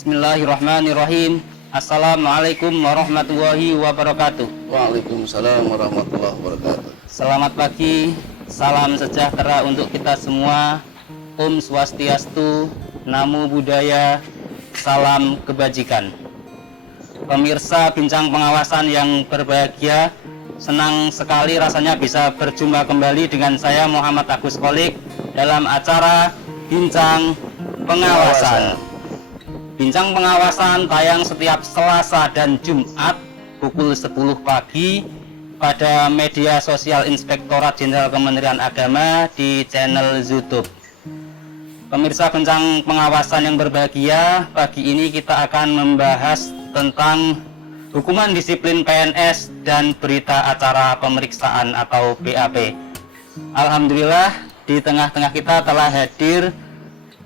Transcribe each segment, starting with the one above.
Bismillahirrahmanirrahim. Assalamualaikum warahmatullahi wabarakatuh. Waalaikumsalam warahmatullahi wabarakatuh. Selamat pagi, salam sejahtera untuk kita semua. Om Swastiastu, Namo Buddhaya, salam kebajikan. Pemirsa Bincang Pengawasan yang berbahagia, senang sekali rasanya bisa berjumpa kembali dengan saya Muhammad Agus Kholik dalam acara Bincang Pengawasan. Bincang Pengawasan tayang setiap Selasa dan Jumat pukul 10 pagi pada media sosial Inspektorat Jenderal Kementerian Agama di channel YouTube. Pemirsa Bincang Pengawasan yang berbahagia, pagi ini kita akan membahas tentang hukuman disiplin PNS dan berita acara pemeriksaan atau BAP. Alhamdulillah, di tengah-tengah kita telah hadir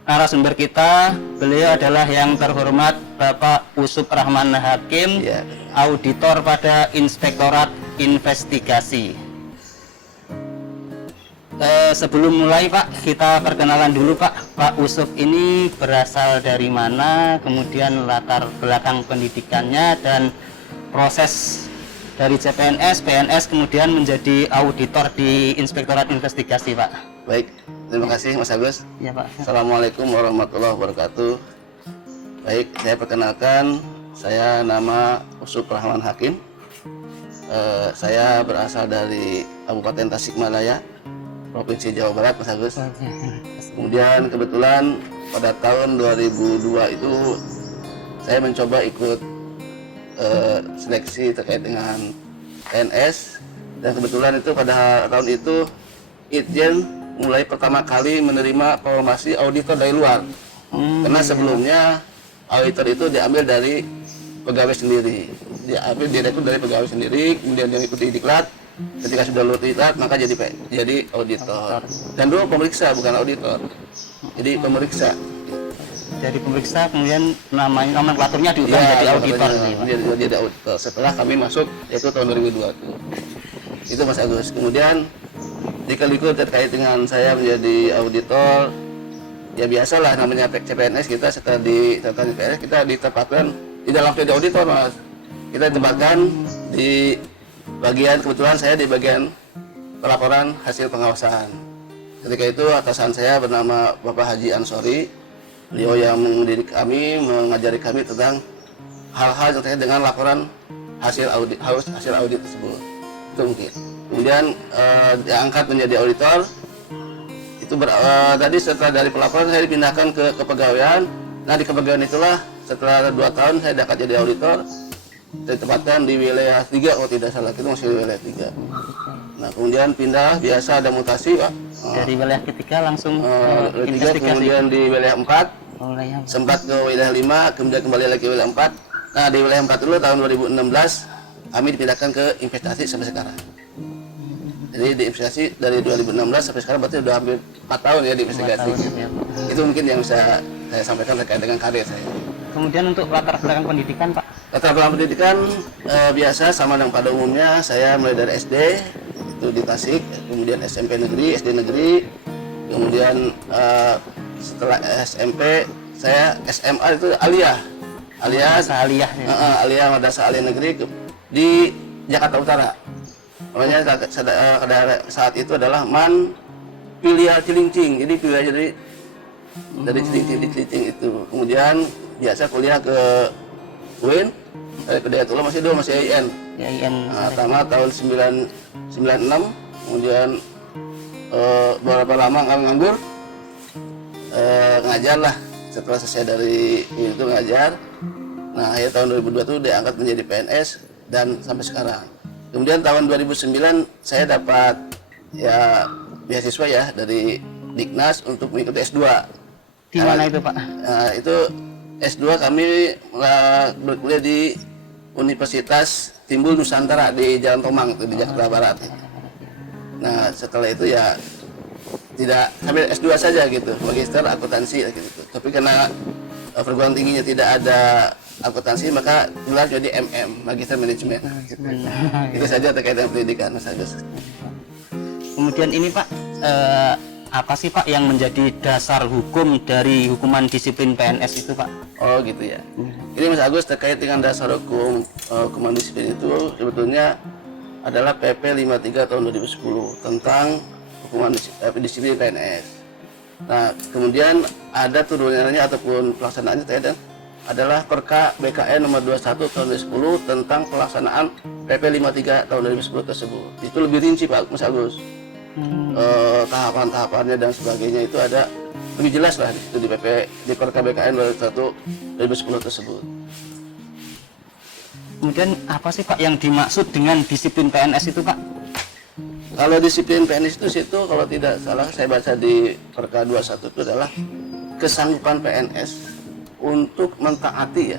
narasumber kita. Beliau adalah yang terhormat Bapak Usop Rahman Hakim, auditor pada Inspektorat Investigasi. Sebelum mulai Pak, kita perkenalan dulu Pak Usop ini berasal dari mana, kemudian latar belakang pendidikannya dan proses dari CPNS, PNS kemudian menjadi auditor di Inspektorat Investigasi Pak. Baik, terima kasih Mas Agus. Ya Pak. Assalamualaikum warahmatullahi wabarakatuh. Baik, saya perkenalkan, saya nama Usop Rahman Hakim. Saya berasal dari Kabupaten Tasikmalaya, Provinsi Jawa Barat, Mas Agus. Kemudian kebetulan pada tahun 2002 itu saya mencoba ikut seleksi terkait dengan PNS, dan kebetulan itu pada tahun itu Itjen mulai pertama kali menerima formasi auditor dari luar. Karena sebelumnya auditor itu diambil dari pegawai sendiri, diambil direktur dari pegawai sendiri, kemudian yang ikuti diklat. Ketika sudah lulus diklat maka jadi auditor. Dan dulu pemeriksa bukan auditor, jadi pemeriksa. Jadi pemeriksa, kemudian namanya nomenklaturnya diubah jadi auditor. Jadi auditor. Setelah kami masuk yaitu tahun 2002 itu Mas Agus. Kemudian dikeliku terkait dengan saya menjadi auditor, ya biasalah namanya CPNS, kita setelah di PNS kita ditempatkan di dalam jadi auditor Mas. Kita ditempatkan di bagian, kebetulan saya di bagian pelaporan hasil pengawasan. Ketika itu atasan saya bernama Bapak Haji Ansori. Beliau yang mendidik kami, mengajari kami tentang hal-hal yang terkait dengan laporan hasil audit tersebut. Itu mungkin. Kemudian diangkat menjadi auditor. Itu tadi setelah dari pelaporan saya dipindahkan ke kepegawaian. Nah di kepegawaian itulah setelah 2 tahun saya diangkat jadi auditor. Saya ditempatkan di wilayah 3 kalau tidak salah, itu masih di wilayah 3. Nah kemudian pindah, biasa ada mutasi Pak. Dari wilayah ketiga langsung wilayah 3, kemudian di wilayah 4. Sempat ke wilayah 5, kemudian kembali lagi ke wilayah 4. Nah di wilayah 4 dulu tahun 2016 kami dipindahkan ke investasi sampai sekarang. Jadi di investasi dari 2016 sampai sekarang berarti sudah hampir 4 tahun ya di investigasi. Itu mungkin yang bisa saya sampaikan terkait dengan karir saya. Kemudian untuk latar belakang pendidikan Pak? Latar belakang pendidikan biasa sama dengan pada umumnya. Saya mulai dari SD itu di Tasik, kemudian SMP negeri, SD negeri, kemudian setelah SMP saya SMA itu Aliyah Madrasah Aliyah Negeri di Jakarta Utara. Namanya saat itu adalah Man Pilia Cilincing. Jadi Pilia dari Cilincing itu. Kemudian biasa kuliah ke UIN, dari Hidayatullah masih AIN. Tamat tahun 96, kemudian beberapa lama kami nganggur, ngajar lah. Setelah selesai dari itu ngajar, nah akhir tahun 2002 itu diangkat menjadi PNS dan sampai sekarang. Kemudian tahun 2009 saya dapat ya beasiswa ya dari Diknas untuk mengikuti S2. Di mana itu Pak? Nah, itu S2 kami berkuliah di Universitas Timbul Nusantara di Jalan Tomang di Jakarta Barat. Nah setelah itu ya tidak sampai S2 saja gitu, magister akuntansi gitu. Tapi karena perguruan tingginya tidak ada akuntansi maka gelar jadi MM, magister manajemen. Itu saja terkait dengan pendidikan Mas Agus. Kemudian ini Pak, apa sih Pak yang menjadi dasar hukum dari hukuman disiplin PNS itu Pak? Oh gitu ya. Ini Mas Agus terkait dengan dasar hukum hukuman disiplin itu sebetulnya adalah PP 53 tahun 2010 tentang hukuman disiplin PNS. Nah kemudian ada turunannya ataupun pelaksanaannya terkait adalah Perka BKN nomor 21 tahun 2010 tentang pelaksanaan PP 53 tahun 2010 tersebut. Itu lebih rinci Pak Mas Agus. Tahapan-tahapannya dan sebagainya itu ada lebih jelas lah itu di Perka BKN 21 2010 tersebut. Kemudian apa sih Pak yang dimaksud dengan disiplin PNS itu Pak? Kalau disiplin PNS itu situ kalau tidak salah saya baca di Perka 21 itu adalah kesanggupan PNS untuk mentaati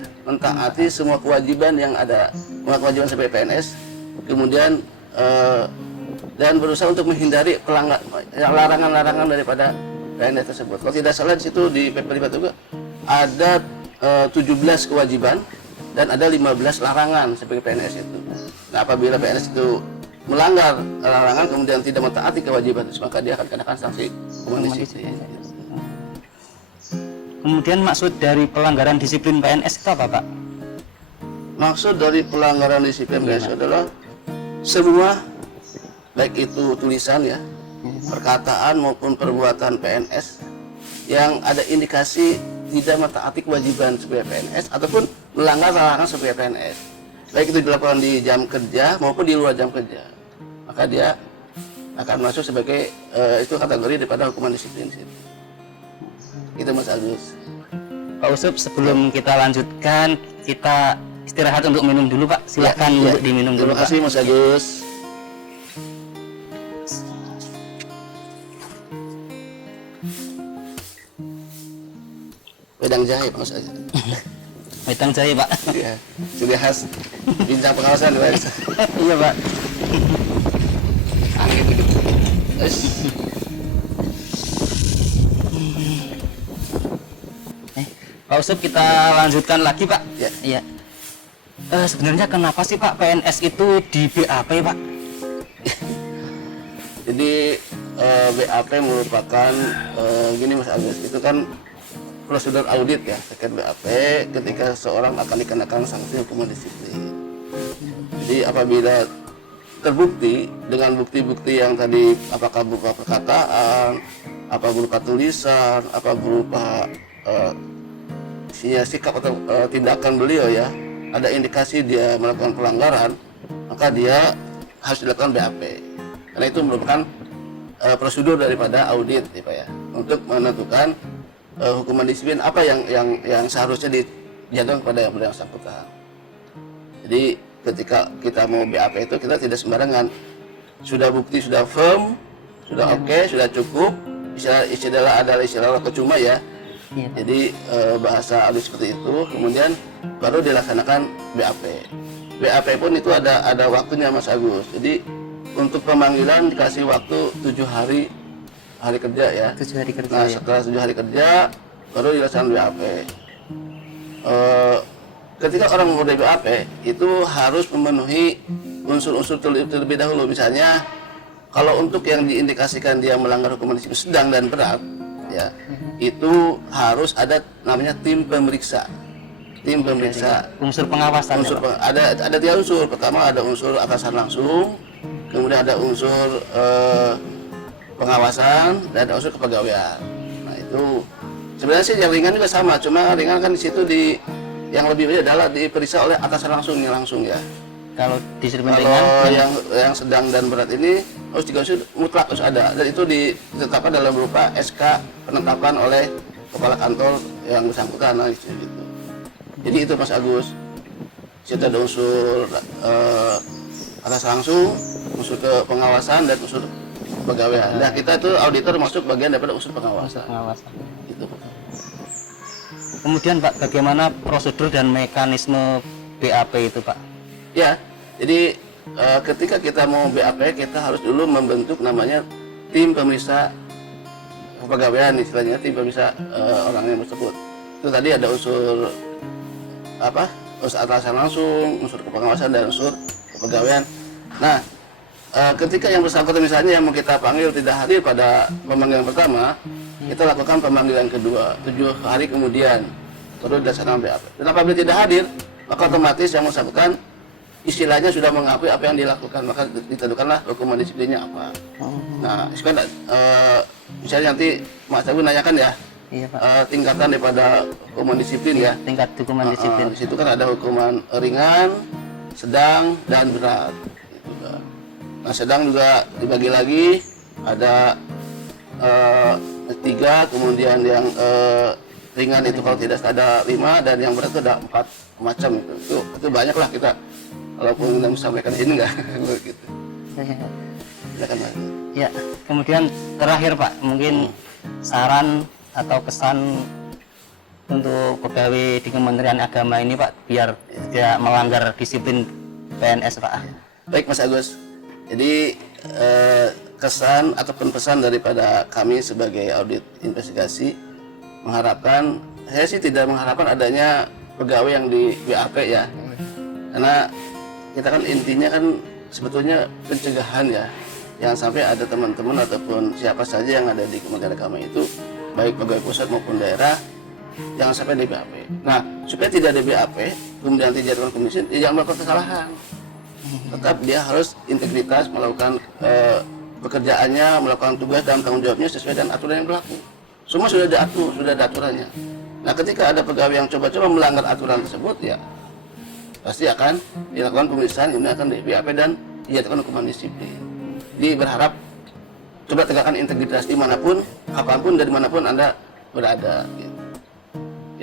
semua kewajiban yang ada, semua kewajiban sebagai PNS, kemudian dan berusaha untuk menghindari larangan-larangan daripada PNS tersebut. Kalau tidak salah di situ di PP 5 juga ada 17 kewajiban dan ada 15 larangan sebagai PNS itu. Nah, apabila PNS itu melanggar larangan kemudian tidak mentaati kewajiban itu, maka dia akan kenakan sanksi hukuman disiplin. Kemudian maksud dari pelanggaran disiplin PNS itu apa Pak? Maksud dari pelanggaran disiplin PNS adalah semua, baik itu tulisan ya, perkataan maupun perbuatan PNS yang ada indikasi tidak mentaati kewajiban sebagai PNS ataupun melanggar larangan sebagai PNS, baik itu dilakukan di jam kerja maupun di luar jam kerja, maka dia akan masuk sebagai itu kategori daripada hukuman disiplin. Itu Mas Agus. Pak Usup, sebelum kita lanjutkan, kita istirahat untuk minum dulu Pak. Silakan untuk diminum dulu. Terima kasih Mas Agus. Wedang jahe Mas Agus. Wedang jahe Pak. Iya, sudah khas bincang pengawasan Pak. Iya Pak. Angin begitu. Pak Usup, kita lanjutkan lagi Pak. Ya. Iya. Sebenarnya kenapa sih Pak PNS itu di BAP Pak? Jadi BAP merupakan gini Mas Agus, itu kan prosedur audit ya terkait BAP ketika seorang akan dikenakan sanksi hukuman disiplin. Jadi apabila terbukti dengan bukti-bukti yang tadi, apakah berupa perkataan, apa berupa tulisan, apa berupa sikap atau tindakan beliau ya, ada indikasi dia melakukan pelanggaran, maka dia harus dilakukan BAP. Karena itu merupakan prosedur daripada audit ya Pak ya, untuk menentukan hukuman disiplin apa yang seharusnya dijatuhkan kepada yang bersangkutan. Jadi ketika kita mau BAP itu kita tidak sembarangan, sudah bukti sudah firm, sudah oke, sudah cukup, istilah adalah istilah percuma ya. Jadi bahasa audit seperti itu, kemudian baru dilaksanakan BAP. BAP pun itu ada waktunya Mas Agus. Jadi untuk pemanggilan dikasih waktu 7 hari kerja ya. 7 hari kerja. Nah setelah 7 hari kerja baru dilaksanakan BAP. Ketika orang memulai BAP itu harus memenuhi unsur-unsur terlebih dahulu. Misalnya kalau untuk yang diindikasikan dia melanggar hukuman disiplin sedang dan berat ya, itu harus ada namanya tim pemeriksa. Tim pemeriksa. Unsur pengawasan. Ada 3 unsur. Pertama ada unsur atasan langsung, kemudian ada unsur pengawasan, dan ada unsur kepegawaian. Nah itu sebenarnya sih yang ringan juga sama, cuma ringan kan di situ yang lebih banyak adalah diperiksa oleh atasan langsung ya. Kalau disiplin Kalau ringan, yang sedang dan berat ini harus 3 unsur mutlak harus ada, dan itu ditetapkan dalam berupa SK penetapan oleh kepala kantor yang bersangkutan gitu. Jadi itu Mas Agus. Situ ada unsur atas langsung, unsur ke pengawasan dan unsur kepegawaian. Nah kita itu auditor masuk bagian daripada unsur pengawasan. Gitu. Kemudian Pak, bagaimana prosedur dan mekanisme BAP itu Pak? Ya, jadi ketika kita mau BAP kita harus dulu membentuk namanya tim pemeriksa kepegawaian, istilahnya tim pemeriksa orang yang tersebut. Itu tadi ada unsur unsur atasan langsung, unsur pengawasan dan unsur kepegawaian. Nah, ketika yang bersangkutan misalnya yang mau kita panggil tidak hadir pada pemanggilan pertama, kita lakukan pemanggilan kedua 7 hari kemudian baru dilaksanakan BAP. Dan apabila tidak hadir, maka otomatis yang bersangkutan istilahnya sudah mengakui apa yang dilakukan, maka ditentukanlah hukuman disiplinnya apa. Nah, itu kan misalnya nanti Mas Abu nanyakan ya, Iya Pak. tingkatan daripada hukuman disiplin ya. Tingkat hukuman disiplin. Di situ kan ada hukuman ringan, sedang, dan berat. Gitu kan. Nah, sedang juga dibagi lagi, ada 3, kemudian yang ringan itu kalau tidak ada 5, dan yang berat itu ada 4 macam itu. Itu banyak lah kita. Walaupun kita sampaikan ini enggak gitu. Silakan Pak. Ya, kemudian terakhir Pak, mungkin saran atau kesan untuk pegawai di Kementerian Agama ini Pak, biar tidak melanggar disiplin PNS Pak. Baik Mas Agus, jadi kesan ataupun pesan daripada kami sebagai audit investigasi mengharapkan, saya sih tidak mengharapkan adanya pegawai yang di BAP ya, karena kita kan intinya kan sebetulnya pencegahan ya, jangan sampai ada teman-teman ataupun siapa saja yang ada di Kementerian Agama itu, baik pegawai pusat maupun daerah, jangan sampai di BAP. Nah, supaya tidak ada BAP, kemudian tidak ada komisi, jangan melakukan kesalahan. Tetap dia harus integritas melakukan pekerjaannya, melakukan tugas dan tanggung jawabnya sesuai dengan aturan yang berlaku. Semua sudah diatur, sudah ada aturannya. Nah, ketika ada pegawai yang coba-coba melanggar aturan tersebut, ya pasti akan dilakukan pemeriksaan, kemudian akan di BAP dan dijatuhkan hukuman disiplin. Jadi berharap coba tegakkan integritas dimanapun, kapanpun, dari manapun Anda berada. Gitu.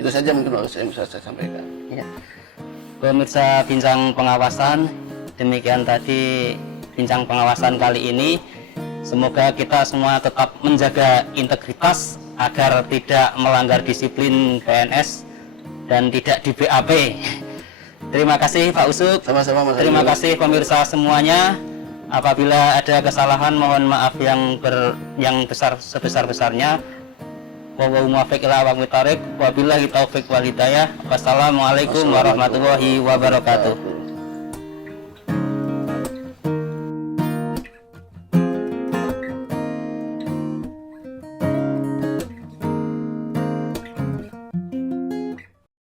Itu saja mungkin yang bisa saya sampaikan. Ya. Pemirsa Bincang Pengawasan, demikian tadi Bincang Pengawasan kali ini. Semoga kita semua tetap menjaga integritas agar tidak melanggar disiplin PNS dan tidak di BAP. Terima kasih Pak Usuk. Sama-sama Mas. Terima kasih pemirsa semuanya. Apabila ada kesalahan mohon maaf yang besar sebesar-besarnya. Wabillahi taufiq wal hidayah. Wassalamualaikum warahmatullahi wabarakatuh.